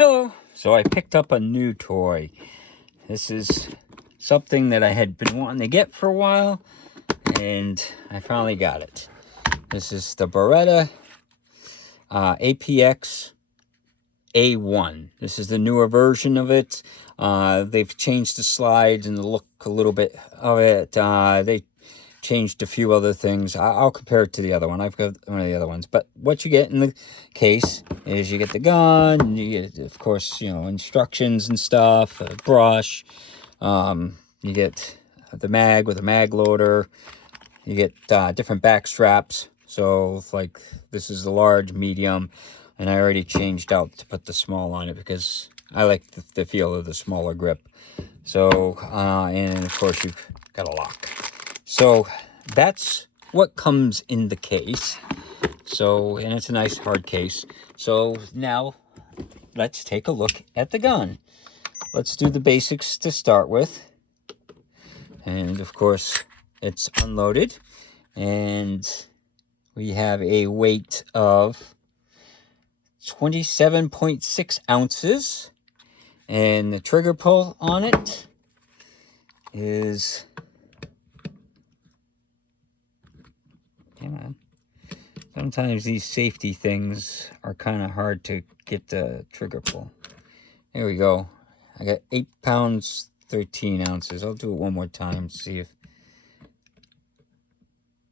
Hello. So I picked up a new toy. This is something that I had been wanting to get for a while, and I finally got it. This is the Beretta APX-A1. This is the newer version of it. They've changed the slides and the look a little bit of it. They changed a few other things. I'll compare it to the other one. I've got one of the other ones. But what you get in the case is you get the gun, you get, of course, instructions and stuff, a brush. You get the mag with a mag loader. You get different back straps. So, like, this is the large, medium, and I already changed out to put the small on it because I like the feel of the smaller grip. So, and of course, you've got a lock. So that's what comes in the case. So, and it's a nice hard case. So now let's take a look at the gun. Let's do the basics to start with. And of course, it's unloaded. And we have a weight of 27.6 ounces. And the trigger pull on it is... Come on. Sometimes these safety things are kind of hard to get the trigger pull. There we go. I got 8 pounds, 13 ounces. I'll do it one more time, see if...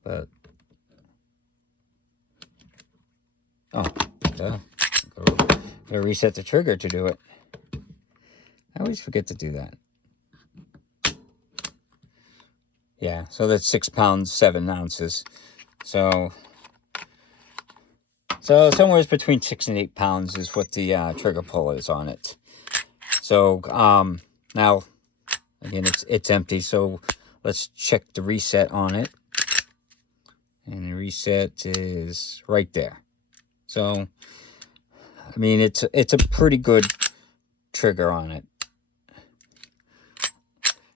But... Oh, duh. Gotta reset the trigger to do it. I always forget to do that. Yeah, so that's 6 pounds, 7 ounces. So somewhere between 6 and 8 pounds is what the trigger pull is on it. So now, again, it's empty. So let's check the reset on it. And the reset is right there. So, I mean, it's a pretty good trigger on it.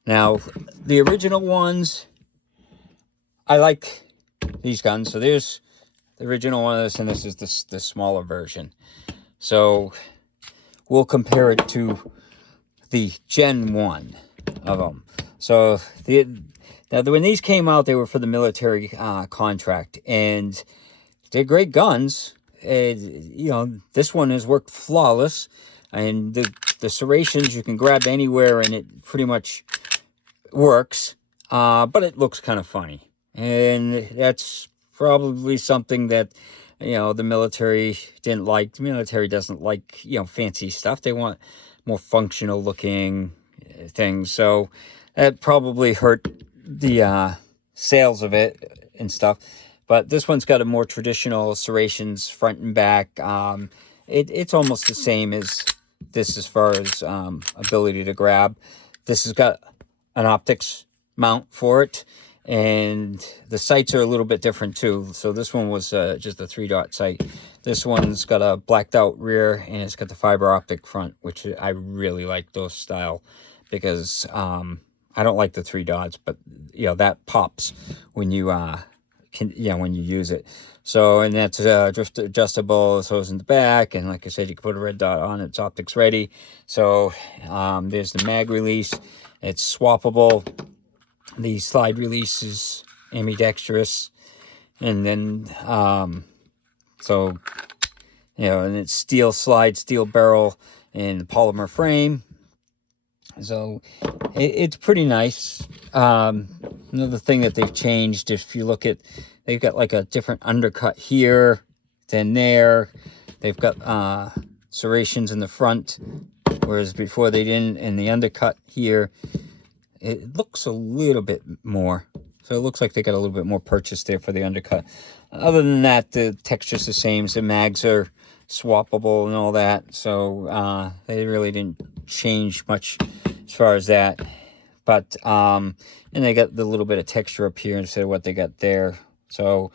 Now, the original ones, I like these guns. So there's the original one of this, and this is the smaller version. So we'll compare it to the Gen 1 of them. So when these came out, they were for the military contract, and they're great guns. This one has worked flawless, and the serrations you can grab anywhere, and it pretty much works. But it looks kind of funny, and that's probably something that the military didn't like. The military doesn't like fancy stuff. They want more functional looking things. So that probably hurt the sales of it and stuff. But this one's got a more traditional serrations front and back. It's almost the same as this as far as ability to grab. This has got an optics mount for it, and the sights are a little bit different too. So this one was just a 3-dot sight. This one's got a blacked out rear, and it's got the fiber optic front, which I really like those style, because I don't like the 3 dots, but that pops when you when you use it. So, and that's drift adjustable, so it's in the back, and like I said, you can put a red dot on it. It's optics ready. So there's the mag release. It's swappable. The slide release is ambidextrous, and then so and it's steel slide, steel barrel, and polymer frame. So it's pretty nice. Another thing that they've changed, if you look at, they've got like a different undercut here than there. They've got serrations in the front, whereas before they didn't. And the undercut here, it looks a little bit more. So it looks like they got a little bit more purchase there for the undercut. Other than that, the texture's the same. So mags are swappable and all that. So they really didn't change much as far as that. But and they got the little bit of texture up here instead of what they got there. So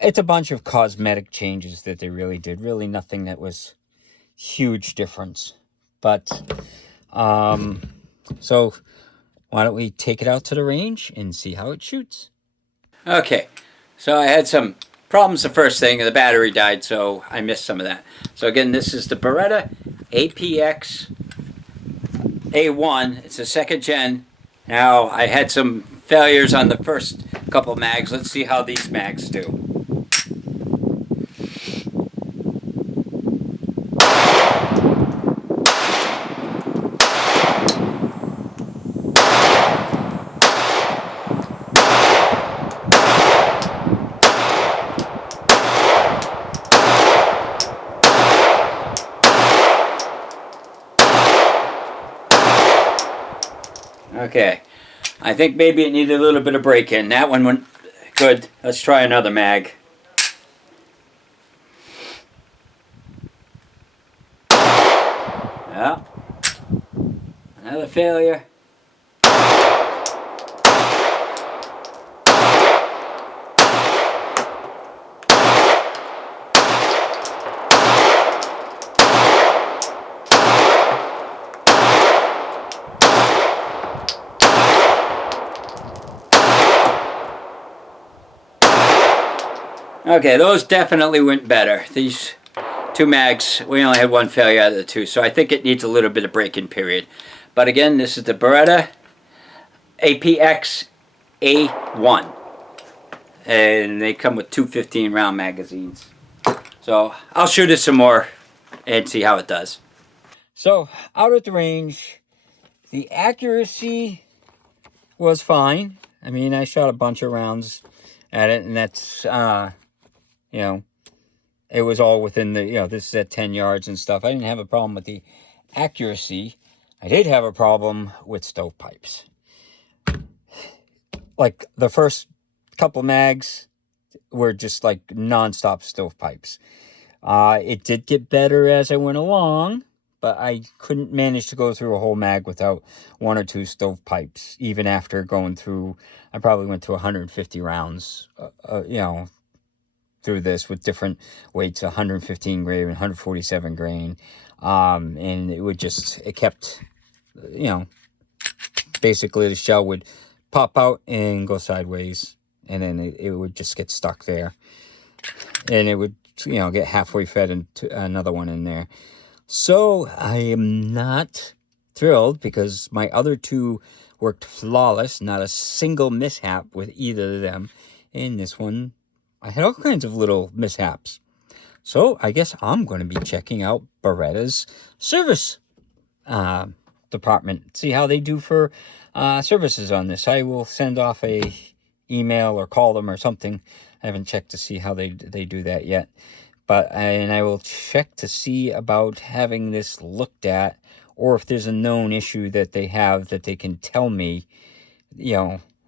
it's a bunch of cosmetic changes that they really did. Really nothing that was huge difference. But so why don't we take it out to the range and see how it shoots? Okay, so I had some problems the first thing, and the battery died, so I missed some of that. So again, this is the Beretta APX-A1. It's a second gen. Now, I had some failures on the first couple mags. Let's see how these mags do. Okay, I think maybe it needed a little bit of break-in. That one went good. Let's try another mag. Yeah, another failure. Okay, those definitely went better. These two mags, we only had one failure out of the two, so I think it needs a little bit of break-in period. But again, this is the Beretta APX-A1. And they come with two 15-round magazines. So I'll shoot it some more and see how it does. So out at the range, the accuracy was fine. I mean, I shot a bunch of rounds at it, and that's, you know, it was all within the, this is at 10 yards and stuff. I didn't have a problem with the accuracy. I did have a problem with stovepipes. Like, the first couple mags were just like non-stop stovepipes. It did get better as I went along, but I couldn't manage to go through a whole mag without one or two stovepipes, even after going through, I probably went through 150 rounds, through this with different weights, 115 grain, 147 grain. And it kept, basically the shell would pop out and go sideways, and then it would just get stuck there. And it would, get halfway fed into another one in there. So I am not thrilled because my other two worked flawless, not a single mishap with either of them. And this one, I had all kinds of little mishaps. So I guess I'm going to be checking out Beretta's service department, see how they do for services on this. I will send off a email or call them or something. I haven't checked to see how they do that yet. And I will check to see about having this looked at, or if there's a known issue that they have that they can tell me,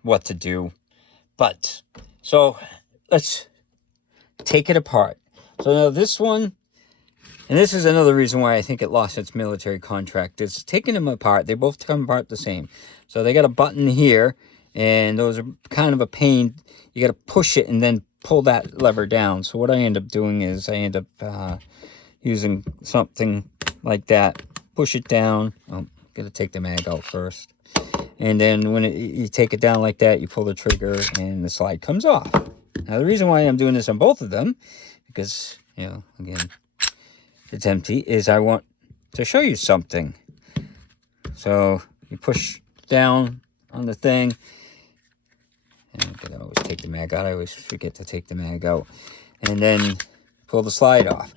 what to do. But, so, let's take it apart. So now this one, and this is another reason why I think it lost its military contract, is taking them apart. They both come apart the same. So they got a button here, and those are kind of a pain. You got to push it and then pull that lever down. So what I end up doing is I end up using something like that. Push it down. Oh, got to take the mag out first. And then when you take it down like that, you pull the trigger and the slide comes off. Now the reason why I'm doing this on both of them, because, again, it's empty, is I want to show you something. So you push down on the thing. And I gotta always take the mag out. I always forget to take the mag out. And then pull the slide off.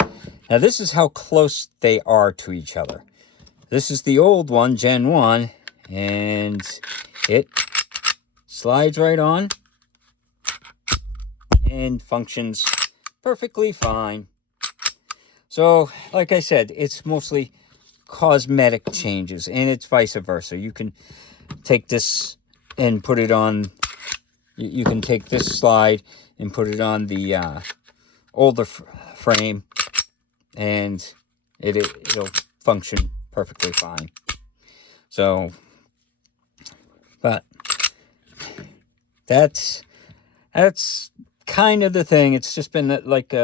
Now this is how close they are to each other. This is the old one, Gen 1. And it slides right on. And functions perfectly fine. So, like I said, it's mostly cosmetic changes. And it's vice versa. You can take this and put it on... You can take this slide and put it on the older frame, and it'll function perfectly fine. So, but that's kind of the thing. It's just been like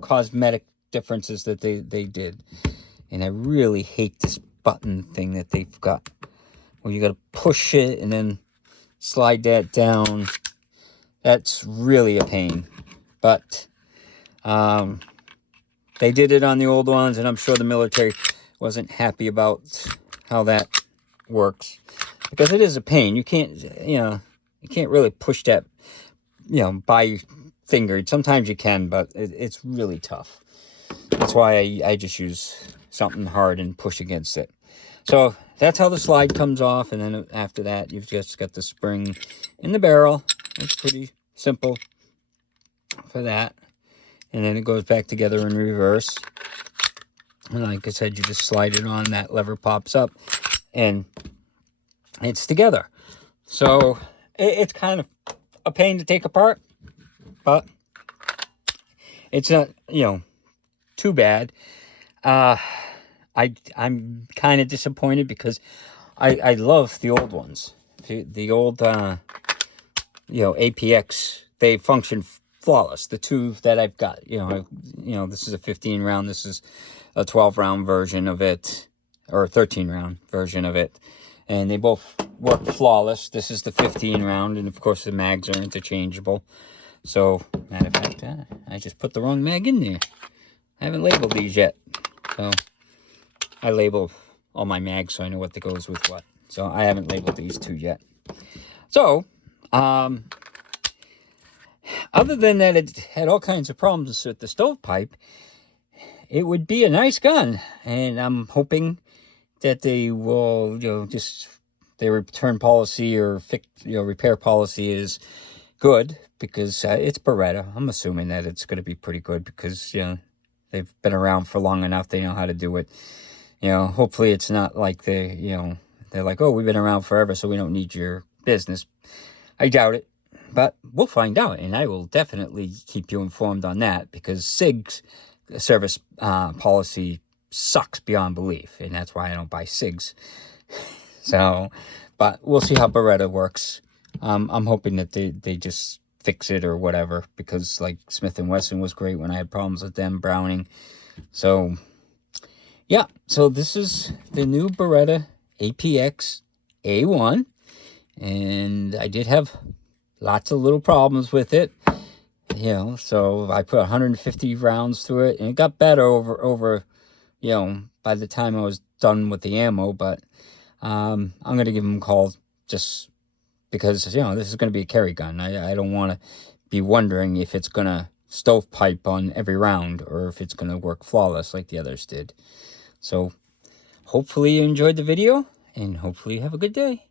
cosmetic differences that they did, and I really hate this button thing that they've got, where you got to push it and then slide that down. That's really a pain. But they did it on the old ones, and I'm sure the military wasn't happy about how that works, because it is a pain. You can't, you can't really push that, by finger. Sometimes you can, but it's really tough. That's why I just use something hard and push against it. So that's how the slide comes off, and then after that, you've just got the spring in the barrel. It's pretty simple for that. And then it goes back together in reverse. And like I said, you just slide it on, that lever pops up, and it's together. So it's kind of a pain to take apart, but it's not, too bad. I'm kind of disappointed because I love the old ones. The old, APX, they function flawless. The two that I've got, this is a 15 round, this is a 12 round version of it, or a 13 round version of it. And they both work flawless. This is the 15 round, and of course the mags are interchangeable. So, matter of fact, I just put the wrong mag in there. I haven't labeled these yet. So, I label all my mags so I know what that goes with what. So, I haven't labeled these two yet. So, other than that, it had all kinds of problems with the stovepipe. It would be a nice gun, and I'm hoping that they will, just their return policy or repair policy is good, because it's Beretta. I'm assuming that it's going to be pretty good because, they've been around for long enough. They know how to do it. Hopefully it's not like they're like, oh, we've been around forever, so we don't need your business. I doubt it, but we'll find out, and I will definitely keep you informed on that, because SIG's service policy sucks beyond belief, and that's why I don't buy SIGs. So, but we'll see how Beretta works. I'm hoping that they just fix it or whatever, because like Smith & Wesson was great when I had problems with them, Browning. So, yeah, so this is the new Beretta APX-A1, and I did have lots of little problems with it. So I put 150 rounds through it, and it got better over, by the time I was done with the ammo. But I'm going to give them a call, just because, this is going to be a carry gun. I don't want to be wondering if it's going to stovepipe on every round, or if it's going to work flawless like the others did. So hopefully you enjoyed the video, and hopefully you have a good day.